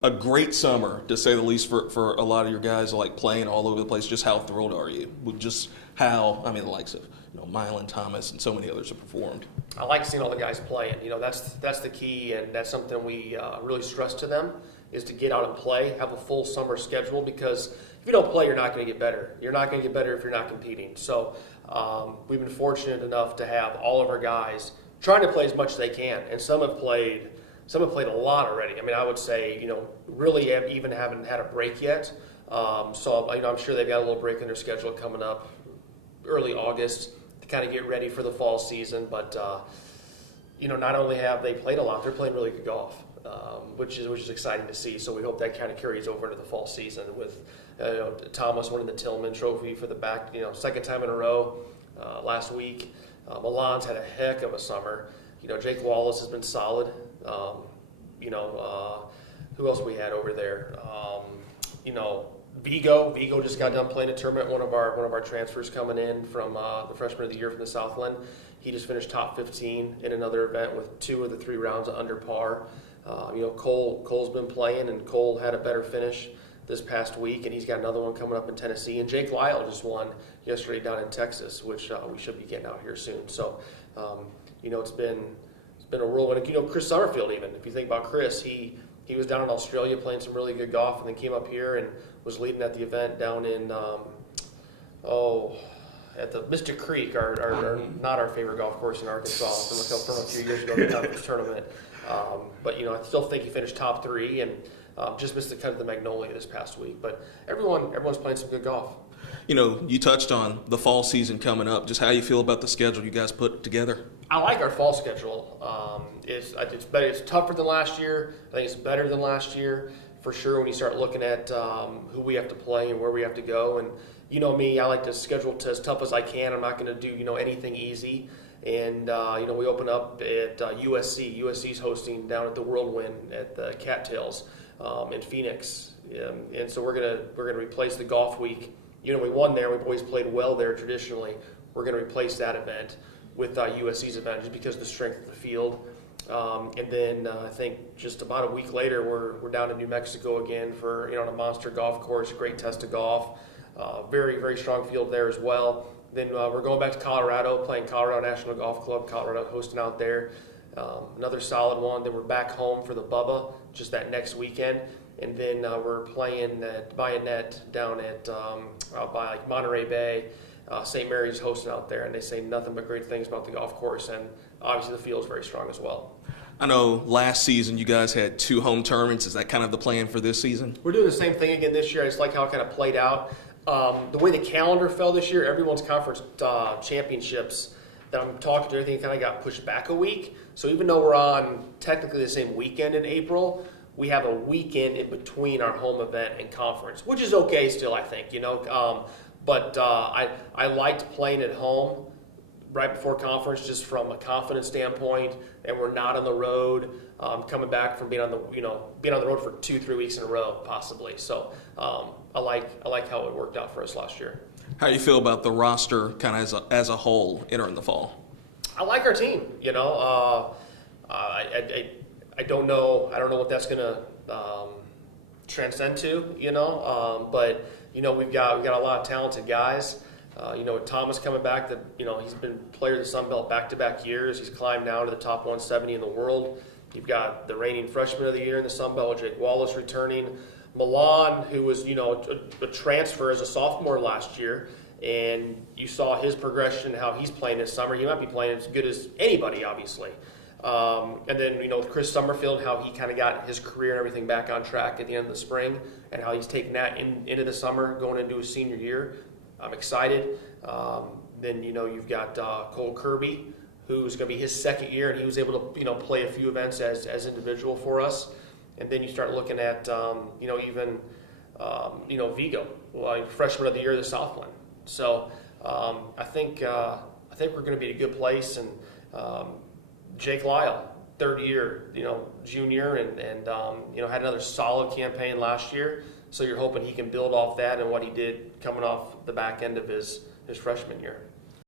A great summer, to say the least, for a lot of your guys, like playing all over the place. Just how thrilled are you with just how, I mean, the likes of Milan Thomas and so many others have performed? I like seeing all the guys playing. That's the key, and that's something we really stress to them is to get out and play, have a full summer schedule. Because if you don't play, you're not going to get better. You're not going to get better if you're not competing. So we've been fortunate enough to have all of our guys trying to play as much as they can, and some have played. Some have played a lot already. I mean, I would say, really even haven't had a break yet. So, I'm sure they've got a little break in their schedule coming up early August to kind of get ready for the fall season. But, not only have they played a lot, they're playing really good golf, which is exciting to see. So we hope that kind of carries over into the fall season with Thomas winning the Tillman Trophy for the back, second time in a row last week. Milan's had a heck of a summer. Jake Wallace has been solid. Who else we had over there? Vigo just got done playing a tournament. One of our transfers coming in from the freshman of the year from the Southland. He just finished top 15 in another event with 2 of the 3 rounds under par. Cole's been playing, and Cole had a better finish this past week, and he's got another one coming up in Tennessee. And Jake Lyle just won yesterday down in Texas, which we should be getting out here soon. So, it's been a whirlwind. Chris Summerfield, even if you think about Chris, he was down in Australia playing some really good golf, and then came up here and was leading at the event down in at the Mystic Creek, our not our favorite golf course in Arkansas from a few years ago, the conference tournament. But I still think he finished top 3 and just missed the cut of the Magnolia this past week. But everyone's playing some good golf. You touched on the fall season coming up. Just how you feel about the schedule you guys put together? I like our fall schedule. It's better. It's tougher than last year. I think it's better than last year for sure. When you start looking at who we have to play and where we have to go, and me, I like to schedule to as tough as I can. I'm not going to do anything easy. And we open up at USC. USC's hosting down at the Whirlwind at the Cattails in Phoenix, and so we're gonna replace the golf week. We won there. We've always played well there traditionally. We're going to replace that event with USC's event just because of the strength of the field. And then I think just about a week later, we're down in New Mexico again for on a monster golf course, great test of golf, very very strong field there as well. Then we're going back to Colorado, playing Colorado National Golf Club, Colorado hosting out there, another solid one. Then we're back home for the Bubba just that next weekend. And then we're playing at Bayonet down at by Monterey Bay. St. Mary's hosting out there, and they say nothing but great things about the golf course, and obviously the field's very strong as well. I know last season you guys had 2 home tournaments. Is that kind of the plan for this season? We're doing the same thing again this year. I just like how it kind of played out. The way the calendar fell this year, everyone's conference championships that I'm talking to, everything kind of got pushed back a week. So even though we're on technically the same weekend in April, we have a weekend in between our home event and conference, which is okay still, I think, But I liked playing at home right before conference just from a confidence standpoint, and we're not on the road, coming back from being on the road for 2-3 weeks in a row possibly. So I like how it worked out for us last year. How do you feel about the roster kind of as a whole entering the fall? I like our team. I don't know what that's going to transcend to. But we've got a lot of talented guys. Thomas coming back, he's been player of the Sun Belt back-to-back years. He's climbed now to the top 170 in the world. You've got the reigning freshman of the year in the Sun Belt, Jake Wallace, returning. Milan, who was a transfer as a sophomore last year, and you saw his progression, how he's playing this summer. He might be playing as good as anybody, obviously. And then, with Chris Summerfield, how he kind of got his career and everything back on track at the end of the spring, and how he's taken that into the summer, going into his senior year. I'm excited. Then, you've got Cole Kirby, who's going to be his second year, and he was able to, play a few events as individual for us. And then you start looking at, even Vigo, freshman of the year of the Southland. So I think we're going to be in a good place. And Jake Lyle, third year, junior, and had another solid campaign last year. So you're hoping he can build off that and what he did coming off the back end of his freshman year.